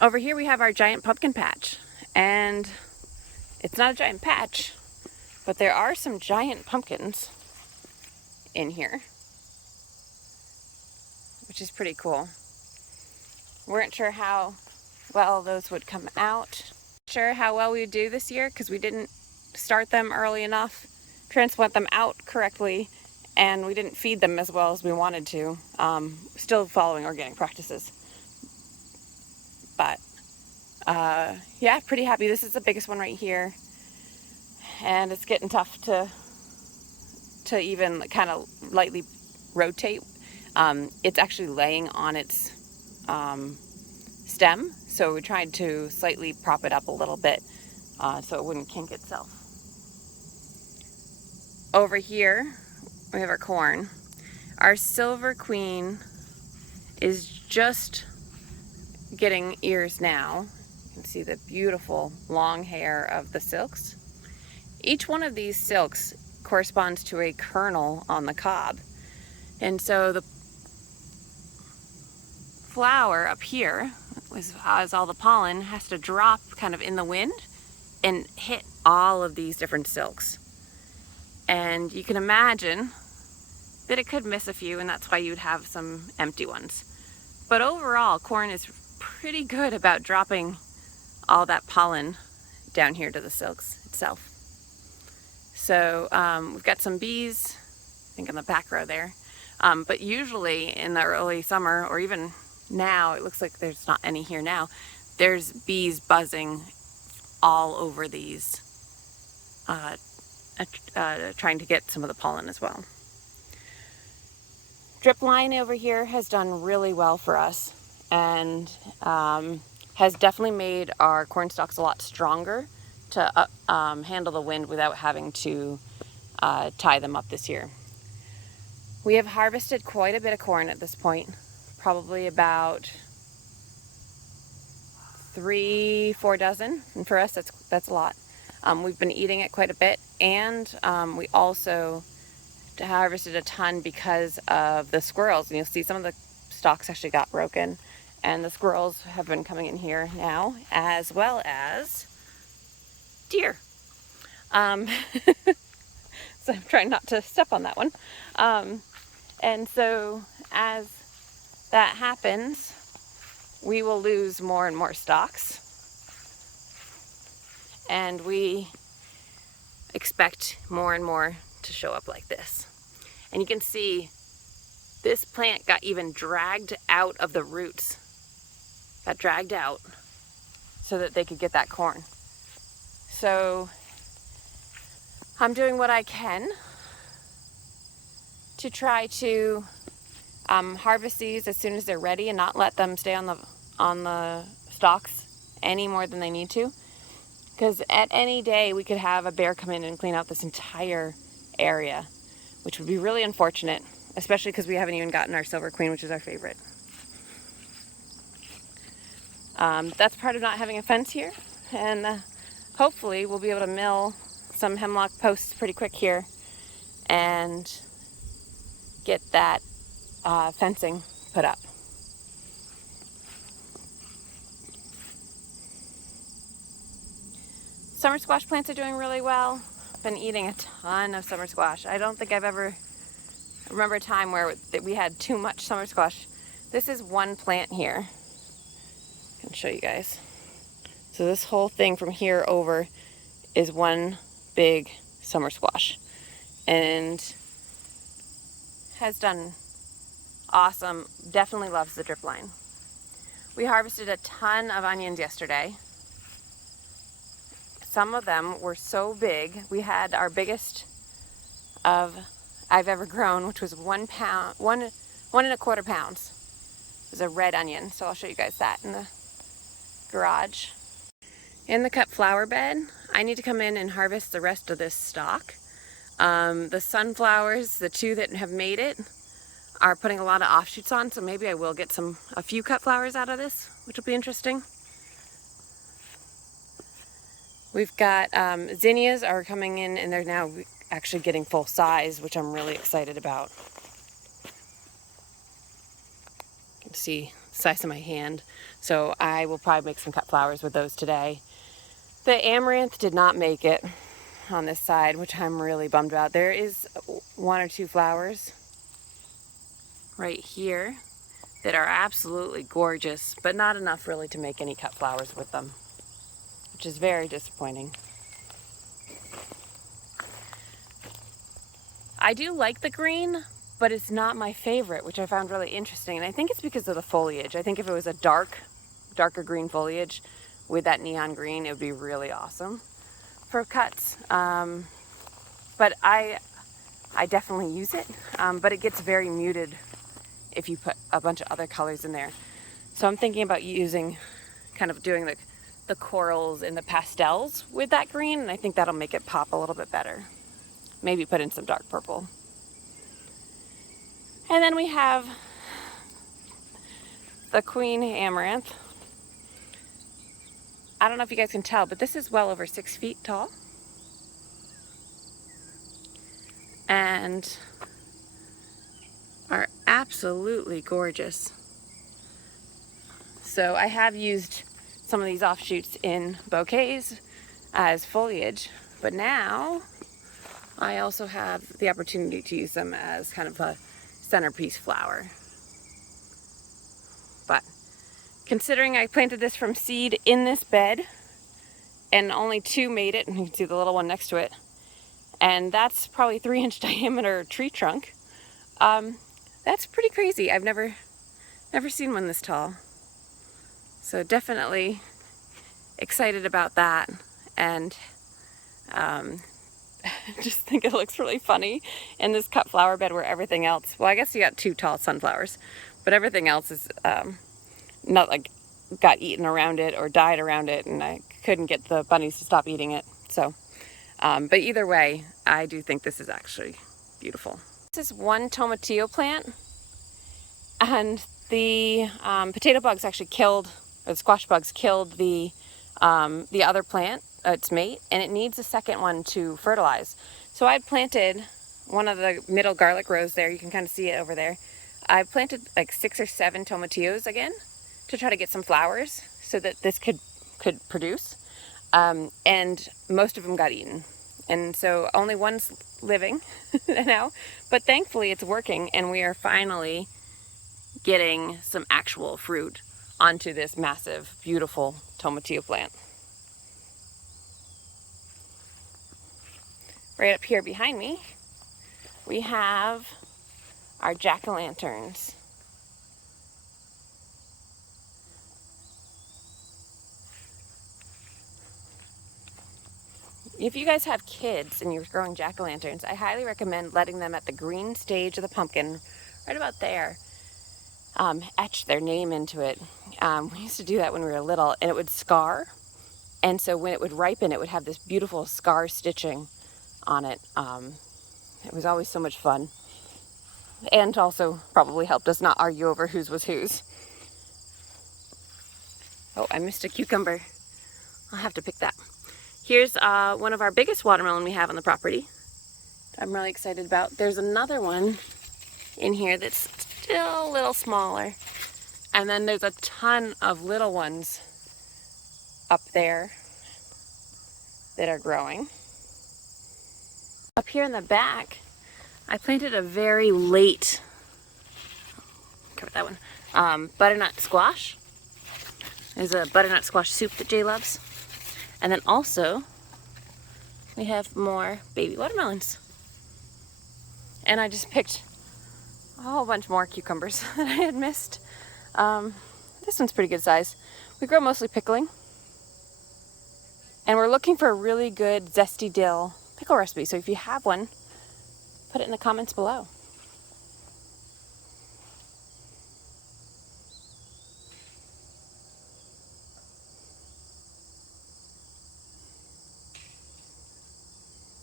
Over here we have our giant pumpkin patch, and it's not a giant patch, but there are some giant pumpkins in here, which is pretty cool. Weren't sure how well those would come out. Sure how well we would do this year because we didn't start them early enough, transplant them out correctly, and we didn't feed them as well as we wanted to. Still following organic practices. But yeah, pretty happy. This is the biggest one right here, and it's getting tough to even kind of lightly rotate. It's actually laying on its stem, so we tried to slightly prop it up a little bit so it wouldn't kink itself. Over here we have our corn. Our Silver Queen is just getting ears now. You can see the beautiful long hair of the silks. Each one of these silks corresponds to a kernel on the cob, and so the flower up here, as all the pollen, has to drop kind of in the wind and hit all of these different silks. And you can imagine that it could miss a few, and that's why you'd have some empty ones. But overall, corn is pretty good about dropping all that pollen down here to the silks itself. So we've got some bees, I think in the back row there. But usually in the early summer, or even now, it looks like there's not any here now, there's bees buzzing all over these, trying to get some of the pollen as well. Drip line over here has done really well for us, and has definitely made our corn stalks a lot stronger to handle the wind without having to tie them up this year. We have harvested quite a bit of corn at this point, probably about 3-4 dozen, and for us that's a lot. We've been eating it quite a bit, and we also harvested a ton because of the squirrels. And you'll see some of the stalks actually got broken, and the squirrels have been coming in here now, as well as deer. So I'm trying not to step on that one. And so as that happens, we will lose more and more stalks, and we expect more and more to show up like this. And you can see this plant got even dragged out of the roots, got dragged out so that they could get that corn. So I'm doing what I can to try to harvest these as soon as they're ready and not let them stay on the stalks any more than they need to, because at any day we could have a bear come in and clean out this entire area, which would be really unfortunate, especially because we haven't even gotten our Silver Queen, which is our favorite. That's part of not having a fence here, and hopefully we'll be able to mill some hemlock posts pretty quick here and get that fencing put up. Summer squash plants are doing really well. Been eating a ton of summer squash. I don't think I've ever remember a time where we had too much summer squash. This is one plant here. I can show you guys. So this whole thing from here over is one big summer squash, and has done awesome. Definitely loves the drip line. We harvested a ton of onions yesterday. Some of them were so big. We had our biggest I've ever grown, which was 1 pound, 1.25 pounds. It was a red onion, so I'll show you guys that in the garage. In the cut flower bed, I need to come in and harvest the rest of this stalk. The sunflowers, the two that have made it, are putting a lot of offshoots on, so maybe I will get a few cut flowers out of this, which will be interesting. We've got zinnias are coming in, and they're now actually getting full size, which I'm really excited about. You can see the size of my hand. So I will probably make some cut flowers with those today. The amaranth did not make it on this side, which I'm really bummed about. There is 1 or 2 flowers right here that are absolutely gorgeous, but not enough really to make any cut flowers with them, which is very disappointing. I do like the green, but it's not my favorite, which I found really interesting. And I think it's because of the foliage. I think if it was a darker green foliage with that neon green, it would be really awesome for cuts. But I definitely use it, but it gets very muted if you put a bunch of other colors in there. So I'm thinking about using, kind of doing the corals and the pastels with that green, and I think that'll make it pop a little bit better. Maybe put in some dark purple. And then we have the Queen Amaranth. I don't know if you guys can tell, but this is well over 6 feet tall. And are absolutely gorgeous. So I have used some of these offshoots in bouquets as foliage, but now I also have the opportunity to use them as kind of a centerpiece flower. But considering I planted this from seed in this bed and only 2 made it, and you can see the little one next to it, and that's probably 3-inch diameter tree trunk, that's pretty crazy. I've never seen one this tall. So definitely excited about that, and just think it looks really funny in this cut flower bed where everything else, well, I guess you got 2 tall sunflowers, but everything else is not like got eaten around it or died around it, and I couldn't get the bunnies to stop eating it. So, but either way, I do think this is actually beautiful. This is one tomatillo plant, and the potato bugs actually killed, or the squash bugs killed the other plant, its mate, and it needs a second one to fertilize. So I planted one of the middle garlic rows there. You can kind of see it over there. I planted like 6 or 7 tomatillos again to try to get some flowers so that this could produce. And most of them got eaten. And so only one's living now, but thankfully it's working, and we are finally getting some actual fruit onto this massive, beautiful tomatillo plant. Right up here behind me, we have our jack-o'-lanterns. If you guys have kids and you're growing jack-o'-lanterns, I highly recommend letting them at the green stage of the pumpkin, right about there, etch their name into it. We used to do that when we were little, and it would scar. And so when it would ripen, it would have this beautiful scar stitching on it. It was always so much fun. And also probably helped us not argue over whose was whose. Oh, I missed a cucumber. I'll have to pick that. Here's one of our biggest watermelon we have on the property. I'm really excited about. There's another one in here that's still a little smaller. And then there's a ton of little ones up there that are growing. Up here in the back, I planted a very late, cover that one, butternut squash. There's a butternut squash soup that Jay loves. And then also, we have more baby watermelons. And I just picked a whole bunch more cucumbers that I had missed. This one's pretty good size. We grow mostly pickling. And we're looking for a really good zesty dill pickle recipe. So if you have one, put it in the comments below.